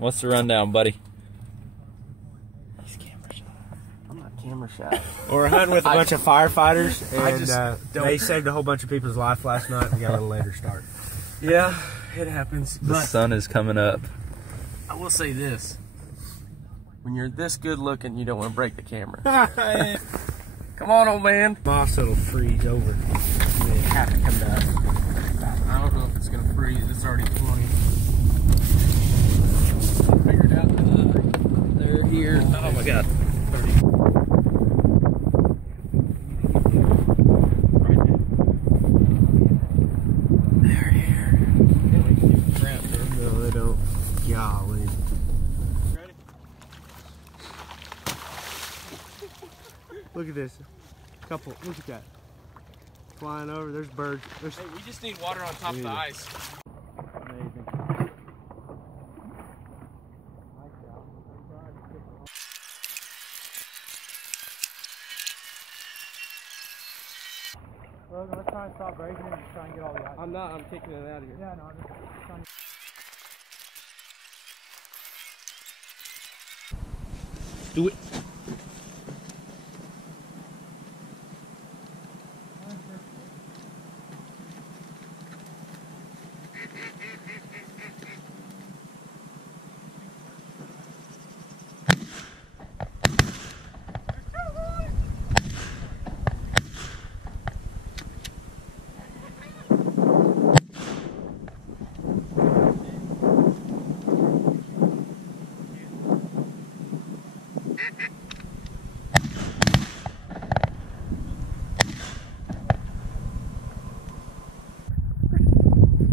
What's the rundown, buddy? He's camera shy. I'm not camera shy. We're hunting with a bunch of firefighters, and they saved a whole bunch of people's life last night. We got a little later start. Yeah, it happens. The sun is coming up. I will say this. When you're this good looking, you don't want to break the camera. Come on, old man. Moss, it'll freeze over. You have to come to us. I don't know if it's going to freeze. It's already flowing. Figured out they're here. Oh my God. They're here. No, they don't. Golly. Ready? Look at this. Couple. Look at that. Flying over. There's birds. There's... Hey, we just need water on top of the ice. Amazing. Well, let's try and stop breaking it and try and get all the ice. I'm not. I'm kicking it out of here. Yeah, no, I'm just trying to... Do it.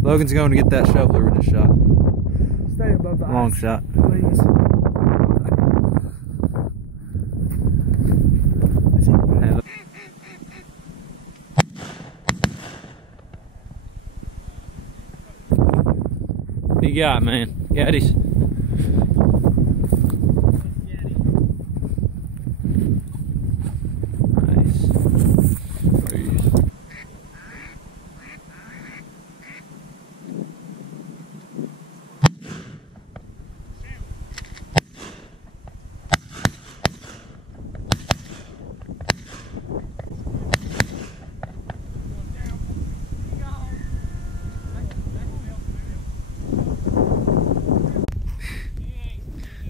Logan's going to get that shoveler we just shot. Stay above the ice. Long shot. Please. What you got, man? Gaddies.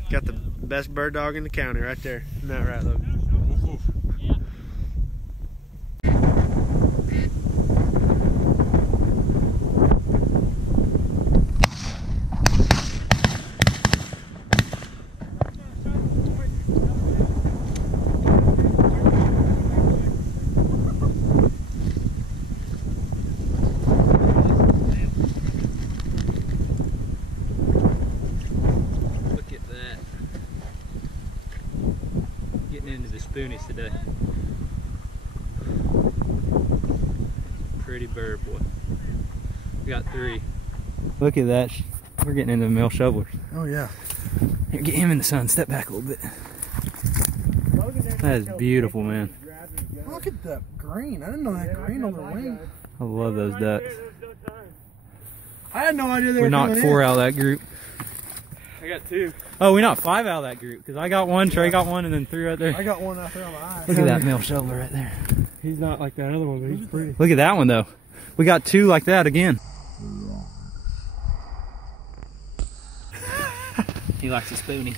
Got the best bird dog in the county right there. Isn't that right, Logan? Into the spoonies today. Pretty bird, boy. We got 3. Look at that. We're getting into the male shovelers. Oh, yeah. Here, get him in the sun. Step back a little bit. That is beautiful, man. Look at that green. I didn't know that green on the wing. I love those ducks. I had no idea they were We knocked 4 out of that group. I got 2. Oh, we knocked 5 out of that group because I got 1, Trey got 1, and then 3 right there. I got 1 out there on the eye. Look at that male shoveler right there. He's not like that other one, but he's pretty. Look at that one though. We got 2 like that again. He likes a spoonie.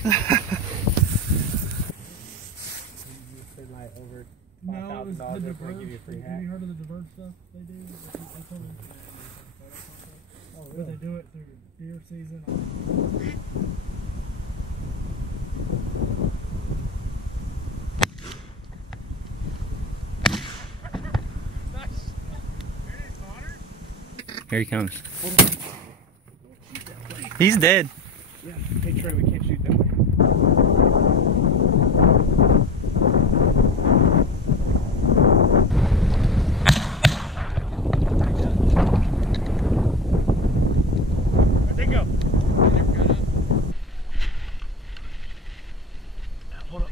No, it was the diverge. Have you heard of the diverge stuff they do? Oh, really? But they do it through deer season. Here he comes. He's dead. Yeah. Hey Trey, we can't shoot that way. Where'd they go? Hold on.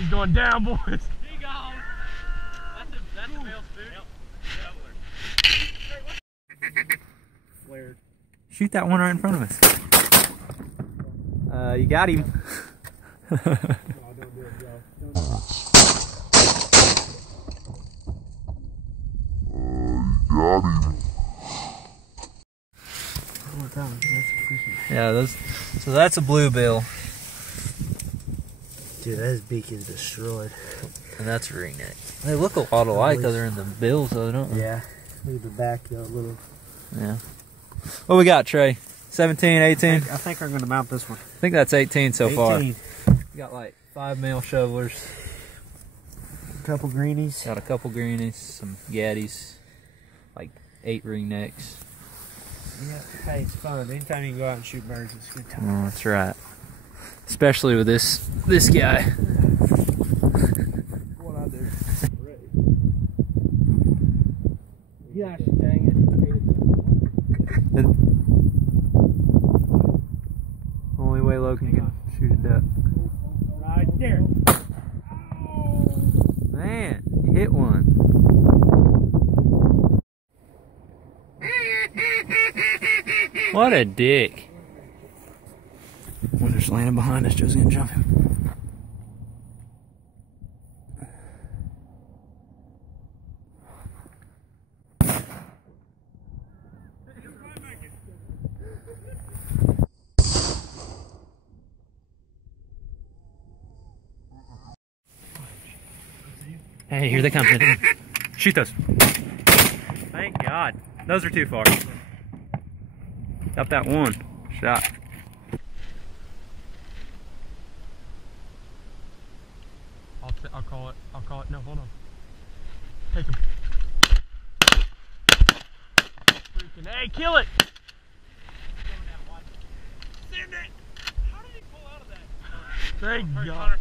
He's going down, boys. He gone. That's a male spoon. Flared. Shoot that one right in front of us. You got him. No, don't do it, Joe. Don't do it. Yeah, those. So that's a bluebill. Dude, his beak is destroyed. And that's a ringneck. They look a lot alike other than the bills, though, don't they? Yeah. Look at the back, though, little. Yeah. What we got, Trey? 17, 18? I think I'm going to mount this one. I think that's 18 so far. 18. We got like 5 male shovelers. A couple greenies. Got a couple greenies, some gaddies, like 8 ringnecks. Yeah, hey, it's fun. Anytime you can go out and shoot birds, it's a good time. Oh, that's right. Especially with this guy. What I do. Gosh, dang it. The only way Logan can shoot a duck. Right there. Man, you hit one. What a dick. One's just landing behind us. Joe's gonna jump him. Hey, here they come. Shoot those. Thank God. Those are too far. Got that one shot. I'll call it. I'll call it. No, hold on. Take him. Freaking hey, kill it! Send it! How did he pull out of that? Thank God.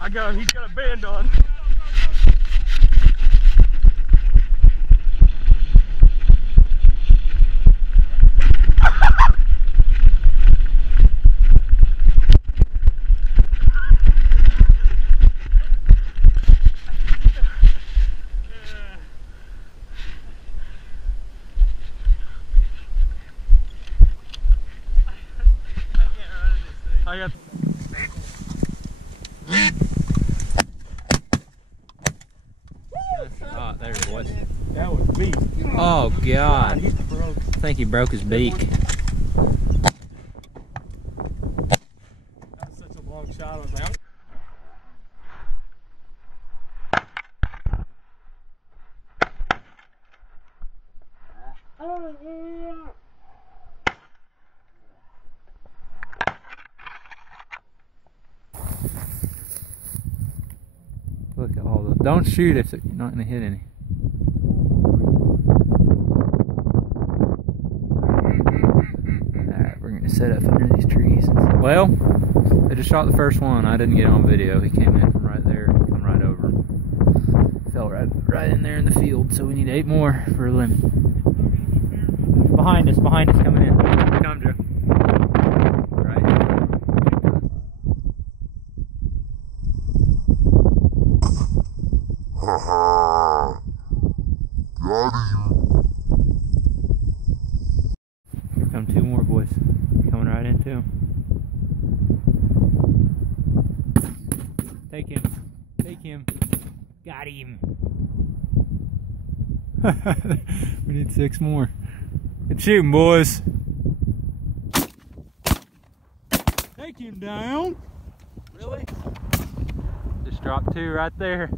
I got him. He's got a band on. I got. Oh, there it was. That was beat. Oh God! He broke. I think he broke his beak. That's such a long shot. I was like, oh yeah. Look at all the. Don't shoot if you're not gonna hit any. Alright, we're gonna set up under these trees. Well, I just shot the first one. I didn't get it on video. He came in from right there, come right over. Fell right in there in the field. So we need 8 more for a limit. Behind us, coming in. Come, Joe. Right. Here come 2 more boys. Coming right into him. Take him. Take him. Got him. We need 6 more. Good shooting, boys. Take him down. Really? Just dropped 2 right there.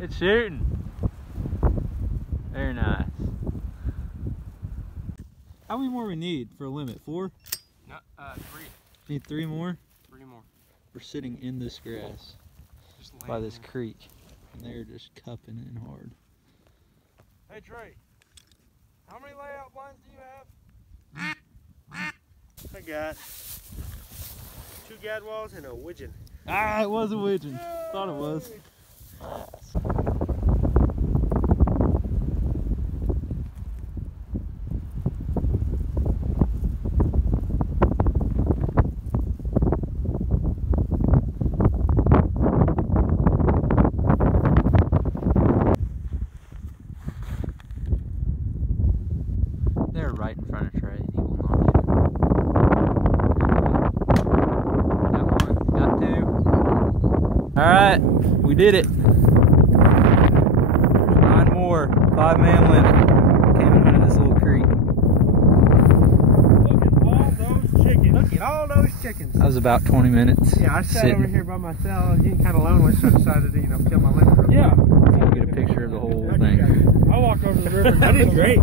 It's shooting. Very nice. How many more we need for a limit? 4? No, 3. Need 3 more? 3 more. We're sitting in this grass Just by this creek, and they're just cupping in hard. Hey Trey, how many layout blinds do you have? I got 2 gadwalls and a widgeon. Ah, it was a widgeon. Thought it was. Alright, we did it. 9 more. 5-man limit. Came in under this little creek. Look at all those chickens. Look at all those chickens. That was about 20 minutes. Yeah, I sat sitting. over here by myself, getting kind of lonely, so I decided to, kill my limit. Yeah. Get a picture of the whole thing. I walked over to the river. I did great.